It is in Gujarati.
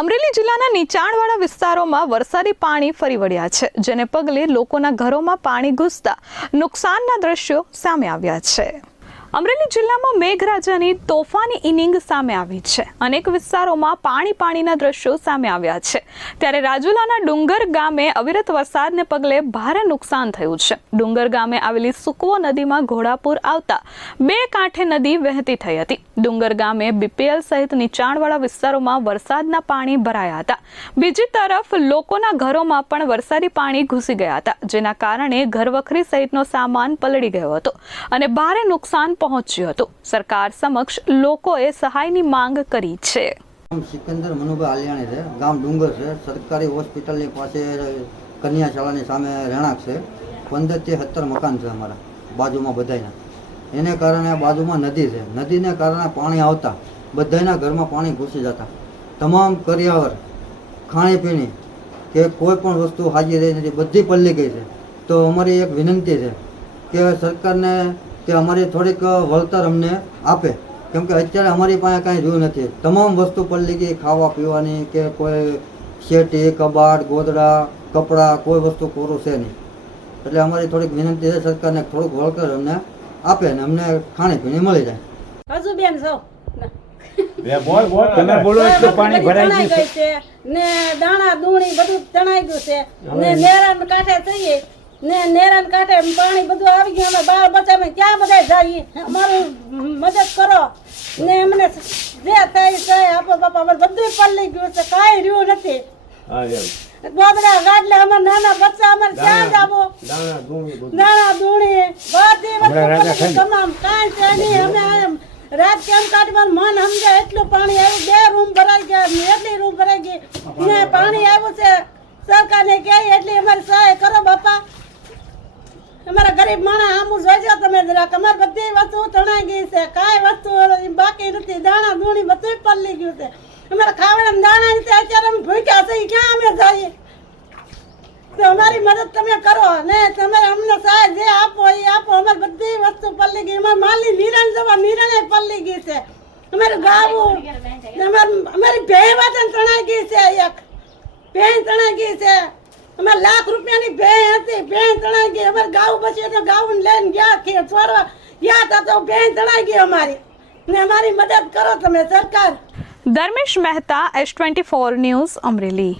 અમરેલી જિલ્લાના નીચાણવાળા વિસ્તારોમાં વરસાદી પાણી ફરી વળ્યા છે, જેને પગલે લોકોના ઘરોમાં પાણી ઘૂસતા નુકસાનના દ્રશ્યો સામે આવ્યા છે. અમરેલી જિલ્લામાં મેઘરાજાની તોફાની ઇનિંગ સામે આવી છે. અનેક વિસ્તારોમાં પાણીના દ્રશ્યો સામે આવ્યા છે. ત્યારે રાજુલાના ડુંગર ગામે અવિરત વરસાદને પગલે ભારે નુકસાન થયું છે. ડુંગર ગામે આવેલી સુકવો નદીમાં ઘોડાપુર આવતા બે કાંઠે નદી વહેતી થઈ હતી. ડુંગર ગામે બીપીએલ સહિત નીચાણવાળા વિસ્તારોમાં વરસાદના પાણી ભરાયા હતા. બીજી તરફ લોકોના ઘરોમાં પણ વરસાદી પાણી ઘૂસી ગયા હતા, જેના કારણે ઘરવખરી સહિતનો સામાન પલળી ગયો હતો અને ભારે નુકસાન પહોંચ્યું હતું. સરકાર સમક્ષ લોકોએ સહાયની માંગ કરી છે. સિકંદર મનુભાઈ આલિયાણી છે, ગામ ડુંગર છે. સરકારી હોસ્પિટલની પાસે કન્યા શાળાની સામે રહેણાંક છે. 15 થી 17 મકાન છે અમારા બાજુમાં બધાના. એને કારણે બાજુમાં નદી છે. નદીને કારણે પાણી આવતા બધાના ઘરમાં પાણી ઘૂસી જતા તમામ કરિયાવર ખાણીપીણી કે કોઈ પણ વસ્તુ હાજી રહી નથી, બધી પલ્લી ગઈ છે. તો અમારી એક વિનંતી છે કે સરકારને કે અમારી થોડીક વળતર અમને આપે, કેમ કે અત્યારે અમારી પાસે કાંઈ રહ્યું નથી. તમામ વસ્તુ પલળી ગઈ, ખાવા પીવાની કે કોઈ શેટી, કબાટ, ગોદડા, કપડાં, કોઈ વસ્તુ કોરું છે નહીં. એટલે અમારી થોડીક વિનંતી છે સરકારને થોડુંક વળતર અમને આપે ને અમને ખાણીપીણી મળી જાય. હજુ બેન છો તમે બોલો એટલું પાણી ભરાઈ ગયું છે ને દાણા દૂણી બધું તણાઈ ગયું છે ને નેરાન કાંઠે થઈએ ને નેરાન કાંઠે પાણી બધું આવી ગયું. અમે બાળ બચ્ચા ક્યાં બધા જઈએ, અમારું મદદ કરો ને અમને જે થાય આપો બાપા. અમારે બધું પલળી ગયું છે, કાંઈ રહ્યું નથી. ગોદડા ગાડલે અમારે નાના બચ્ચા અમારે ક્યાં જાવો, દાણા દૂણી બધી વસ્તુ તમામ કાંઈ છે નહીં. અમે રાત કેમ કાઢવાનું મન સમજે એટલું પાણી આવ્યું. 2 રૂમ ભરાઈ ગયા, એટલી રૂમ ભરાઈ ગઈ ને પાણી આવ્યું છે. સરકારને કહે એટલી અમારી સહાય કરો બાપા. અમારા ગરીબ માણસ આમું જોઈજો તમે જરાક. અમારી બધી વસ્તુ તણાઈ ગઈ છે, કાંઈ વસ્તુ બાકી નથી. દાણા દૂણી બધું પલળી ગયું છે. અમારા ખાવાના દાણા નથી. અત્યારે અમે ભૂખ્યા છે, ક્યાં અમે જઈએ? તો અમારી મદદ તમે કરો ને તમે અમને સહાય જે આપો એ આપો. અમારી બધી વસ્તુ પલળી ગઈ. અમારી માલની નિરણ જવા નિરણે પલળી ગઈ છે. અમારું ગાવું અમારી ભેં વાતન તણાઈ ગઈ છે. એક ભેં તણાઈ ગઈ છે. અમારે લાખ રૂપિયાની ભેં હતી, ભેં તણાઈ ગઈ. અમારે ગાવું પછી તો ગાવું લઈને ગયા છોડવા ગયા હતા તો ભેં તણાઈ ગઈ અમારી. ને અમારી મદદ કરો તમે સરકાર. Dharmesh Mehta, S24 news, Amreli.